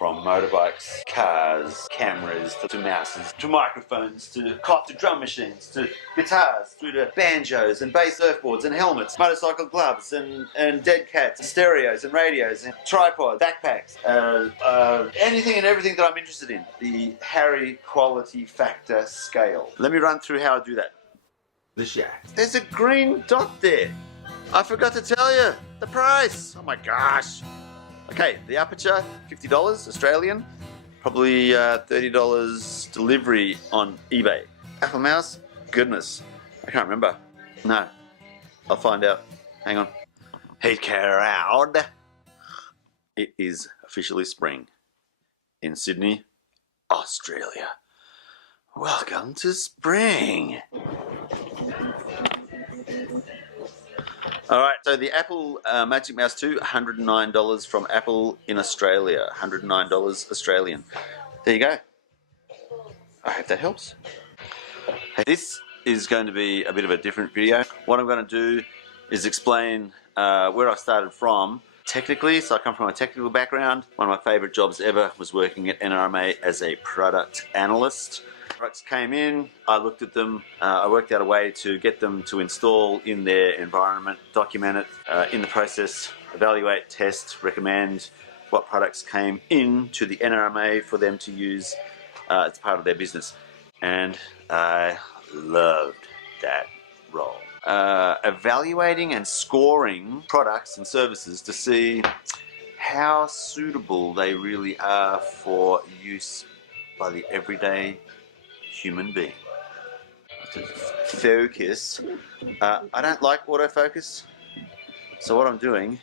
from motorbikes, cars, cameras, to mouses, to microphones, to drum machines, to guitars, through to banjos and bass surfboards and helmets, motorcycle gloves and dead cats, and stereos and radios and tripods, backpacks, anything and everything that I'm interested in. The Harry quality factor scale. Let me run through how I do that. The shack. There's a green dot there. I forgot to tell you the price. Oh my gosh. Okay, the Aperture, $50 Australian, probably $30 delivery on eBay. Apple mouse, goodness, I can't remember. No, I'll find out. Hang on. Hey crowd. It is officially spring in Sydney, Australia. Welcome to spring. Alright, so the Apple Magic Mouse 2, $109 from Apple in Australia. $109 Australian. There you go. I hope that helps. This is going to be a bit of a different video. What I'm going to do is explain where I started from technically. So I come from a technical background. One of my favourite jobs ever was working at NRMA as a product analyst. Products came in, I looked at them, I worked out a way to get them to install in their environment, document it, in the process, evaluate, test, recommend what products came into the NRMA for them to use as part of their business. And I loved that role. Evaluating and scoring products and services to see how suitable they really are for use by the everyday human being. To focus. I don't like autofocus, so what I'm doing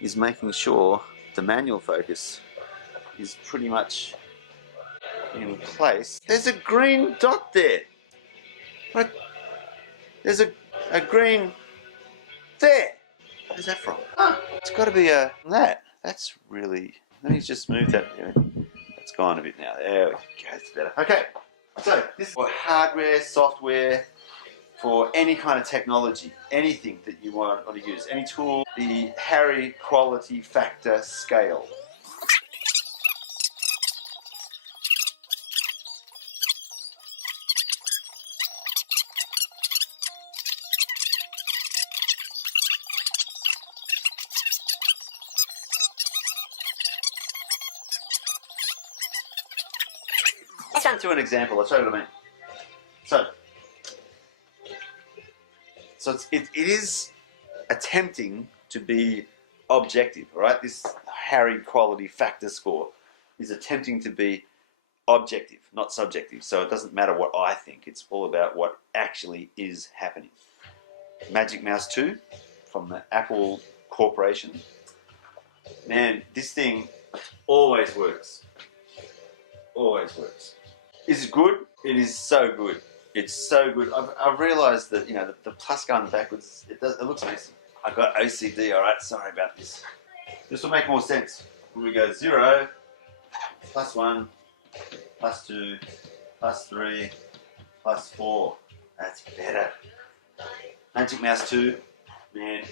is making sure the manual focus is pretty much in place. There's a green dot there. What? There's a green there. Where's that from? Huh. It's got to be that. That's really. Let me just move that. It's gone a bit now. There we go. It's better. Okay. So this is for hardware, software, for any kind of technology, anything that you want to use, any tool, the Harry quality factor scale. Let's run through an example. I'll show you what I mean. So it is attempting to be objective, all right? This Harry quality factor score is attempting to be objective, not subjective. So it doesn't matter what I think. It's all about what actually is happening. Magic Mouse 2 from the Apple Corporation. Man, this thing always works. Always works. Is it good? It is so good. It's so good. I've realised that, you know, the plus going backwards, it looks messy. I've got OCD, alright, sorry about this. This will make more sense. When we go 0, +1, +2, +3, +4. That's better. Magic Mouse 2, man,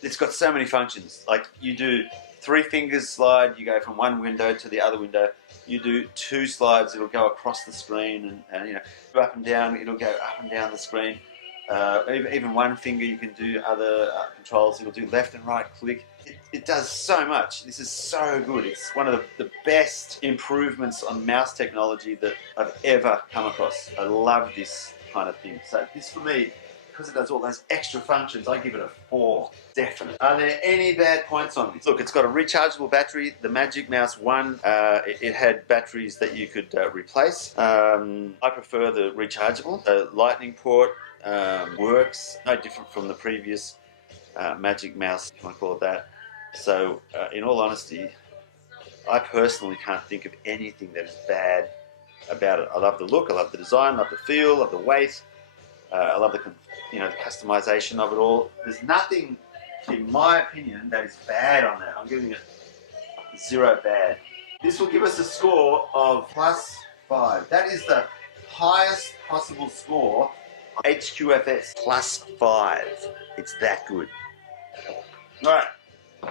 it's got so many functions. Like, you do 3 fingers slide, you go from one window to the other window. You do 2 slides, it'll go across the screen, and you know, up and down, it'll go up and down the screen. Even one finger, you can do other controls. It'll do left and right click. It does so much. This is so good. It's one of the best improvements on mouse technology that I've ever come across. I love this kind of thing. So this, for me, because it does all those extra functions, I give it a 4, definite. Are there any bad points on this? Look, it's got a rechargeable battery. The Magic Mouse 1, it had batteries that you could replace. I prefer the rechargeable. The lightning port works, no different from the previous Magic Mouse, if you want to call it that. So, in all honesty, I personally can't think of anything that is bad about it. I love the look, I love the design, I love the feel, I love the weight. I love the customization of it all. There's nothing, in my opinion, that is bad on that. I'm giving it 0 bad. This will give us a score of +5. That is the highest possible score on HQFS, +5. It's that good. Alright,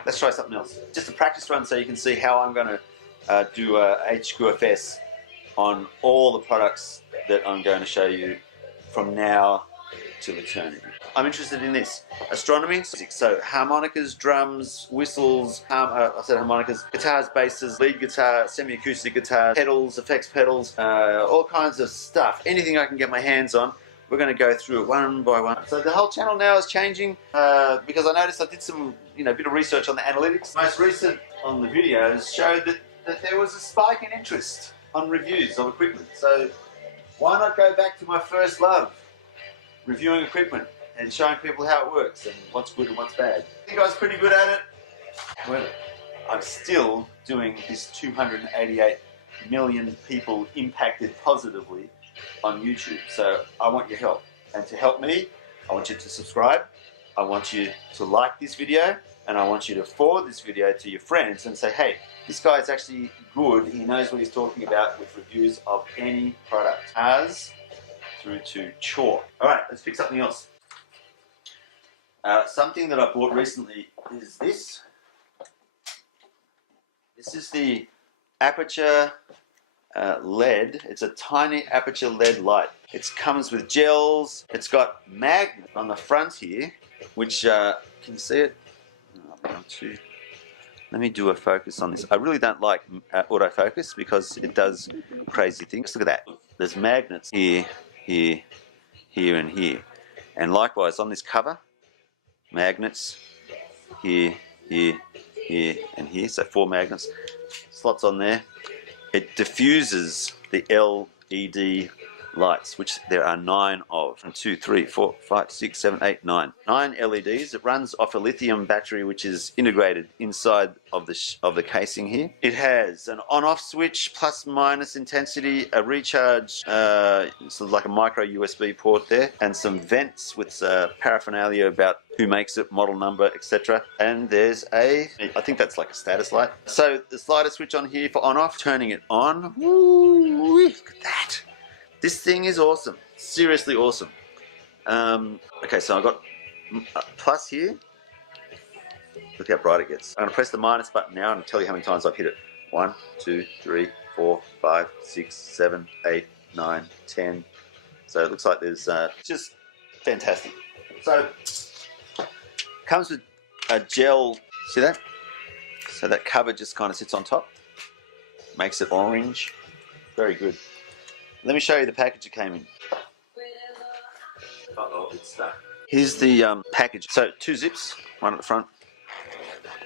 let's try something else. Just a practice run so you can see how I'm going to do a HQFS on all the products that I'm going to show you from now till eternity. I'm interested in this. Astronomy, so harmonicas, drums, whistles, I said harmonicas, guitars, basses, lead guitar, semi-acoustic guitar, pedals, effects pedals, all kinds of stuff. Anything I can get my hands on, we're going to go through it one by one. So the whole channel now is changing because I noticed I did some, bit of research on the analytics. Most recent on the videos showed that there was a spike in interest on reviews of equipment. So why not go back to my first love, reviewing equipment and showing people how it works and what's good and what's bad. I think I was pretty good at it. However, I'm still doing this 288 million people impacted positively on YouTube. So I want your help. And to help me, I want you to subscribe, I want you to like this video, and I want you to forward this video to your friends and say, hey, this guy's actually good, he knows what he's talking about with reviews of any product. Cars through to chalk. Alright, let's pick something else. Something that I bought recently is this. This is the Aperture LED. It's a tiny Aperture LED light. It comes with gels. It's got magnet on the front here, which, can you see it? Let me do a focus on this. I really don't like autofocus because it does crazy things. Look at that. There's magnets here, here, here, and here. And likewise on this cover, magnets here, here, here, and here. So 4 magnets. Slots on there. It diffuses the LED lights, which there are 9 of. 1, 2, 3, 4, 5, 6, 7, 8, 9. 9 LEDs. It runs off a lithium battery, which is integrated inside of the casing here. It has an on-off switch, plus minus intensity, a recharge, sort of like a micro USB port there, and some vents with paraphernalia about who makes it, model number, etc. And there's I think that's like a status light. So the slider switch on here for on-off, turning it on. Woo, look at that. This thing is awesome. Seriously awesome. Okay, so I've got a plus here. Look how bright it gets. I'm going to press the minus button now and tell you how many times I've hit it. 1, 2, 3, 4, 5, 6, 7, 8, 9, 10. So it looks like there's just fantastic. So comes with a gel. See that? So that cover just kind of sits on top. Makes it orange. Very good. Let me show you the package it came in. Uh-oh, it's stuck. Here's the package. So 2 zips, one at the front,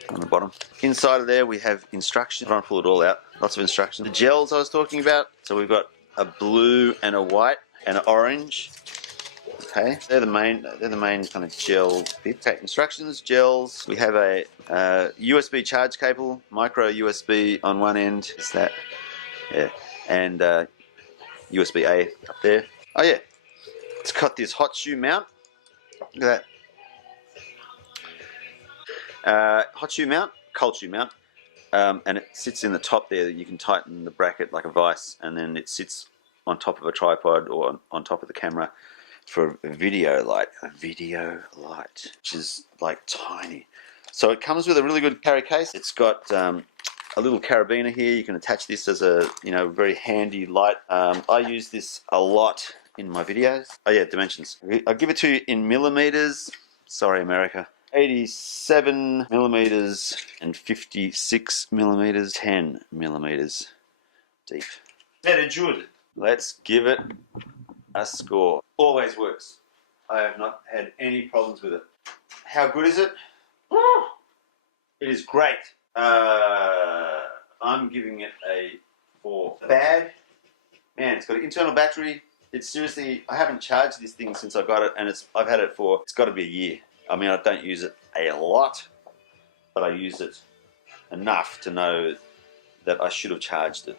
on the bottom. Inside of there we have instructions. I'm trying to pull it all out. Lots of instructions. The gels I was talking about. So we've got a blue and a white and an orange. Okay, they're the main kind of gel bit. Okay, instructions, gels. We have a USB charge cable, micro USB on one end. Is that? Yeah, and USB-A up there. Oh yeah, it's got this hot shoe mount. Look at that. Hot shoe mount, cold shoe mount, and it sits in the top there. You can tighten the bracket like a vise, and then it sits on top of a tripod or on top of the camera for a video light. A video light, which is like tiny. So it comes with a really good carry case. It's got a little carabiner here. You can attach this as a very handy light. I use this a lot in my videos. Oh yeah, dimensions. I'll give it to you in millimeters. Sorry, America. 87 millimeters and 56 millimeters. 10 millimeters deep. Very good. Let's give it a score. Always works. I have not had any problems with it. How good is it? It is great. I'm giving it a 4. Bad? Man, it's got an internal battery. It's seriously, I haven't charged this thing since I got it, and I've had it for, it's got to be a year. I mean, I don't use it a lot, but I use it enough to know that I should have charged it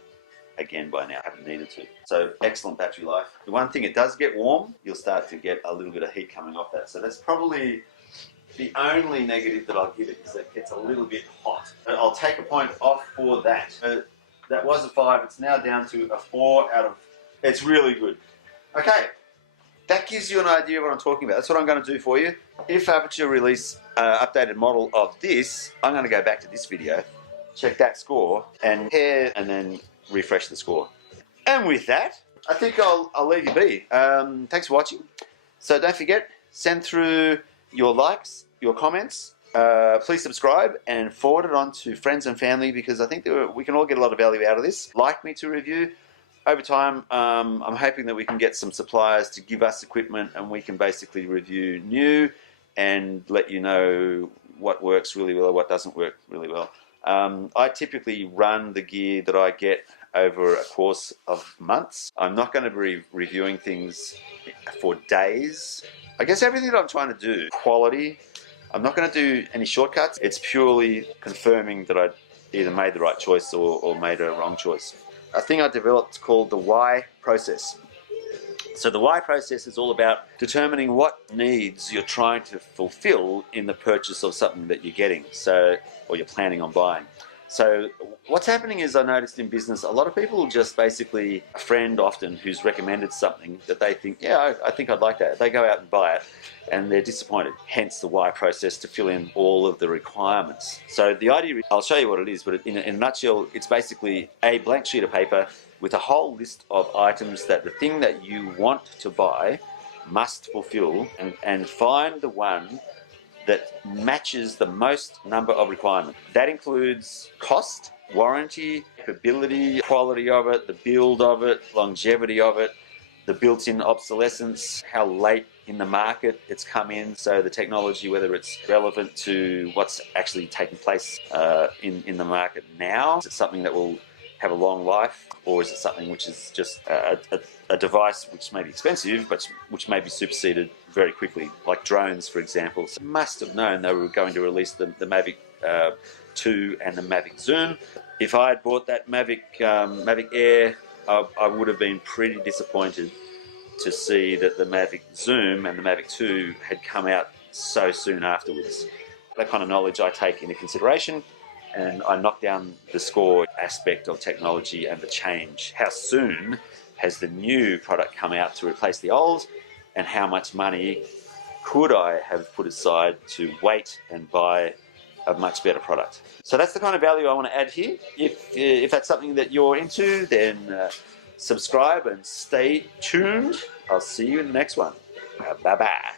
again by now. I haven't needed to. So, excellent battery life. The one thing, it does get warm. You'll start to get a little bit of heat coming off that. So that's probably the only negative that I'll give it, is that it gets a little bit hot. I'll take a point off for that. That was a 5. It's now down to a 4 out of... It's really good. Okay. that gives you an idea of what I'm talking about. That's what I'm going to do for you. If Aperture release updated model of this, I'm going to go back to this video, check that score, and compare, and then refresh the score. And with that, I think I'll leave you be. Thanks for watching. So don't forget, send through your likes, your comments. Please subscribe and forward it on to friends and family, because I think we can all get a lot of value out of this. Like me to review. Over time, I'm hoping that we can get some suppliers to give us equipment, and we can basically review new and let you know what works really well, what doesn't work really well. I typically run the gear that I get over a course of months. I'm not going to be reviewing things for days. I guess everything that I'm trying to do, quality, I'm not going to do any shortcuts. It's purely confirming that I either made the right choice or made a wrong choice. A thing I developed called the why process. So the why process is all about determining what needs you're trying to fulfill in the purchase of something that you're getting, or you're planning on buying. So what's happening is, I noticed in business, a lot of people just basically, a friend often who's recommended something that they think, yeah, I think I'd like that. They go out and buy it and they're disappointed. Hence the why process, to fill in all of the requirements. So the idea, I'll show you what it is, but in a nutshell, it's basically a blank sheet of paper with a whole list of items that the thing that you want to buy must fulfill, and find the one that matches the most number of requirements. That includes cost, warranty, capability, quality of it, the build of it, longevity of it, the built-in obsolescence, how late in the market it's come in, so the technology, whether it's relevant to what's actually taking place in the market now. Is it something that will have a long life, or is it something which is just a device which may be expensive but which may be superseded very quickly, like drones, for example. So must have known they were going to release the Mavic 2 and the Mavic Zoom. If I had bought that Mavic Air, I would have been pretty disappointed to see that the Mavic Zoom and the Mavic 2 had come out so soon afterwards. That kind of knowledge I take into consideration, and I knock down the score aspect of technology and the change. How soon has the new product come out to replace the old, and how much money could I have put aside to wait and buy a much better product? So that's the kind of value I want to add here. If that's something that you're into, then subscribe and stay tuned. I'll see you in the next one. Bye-bye.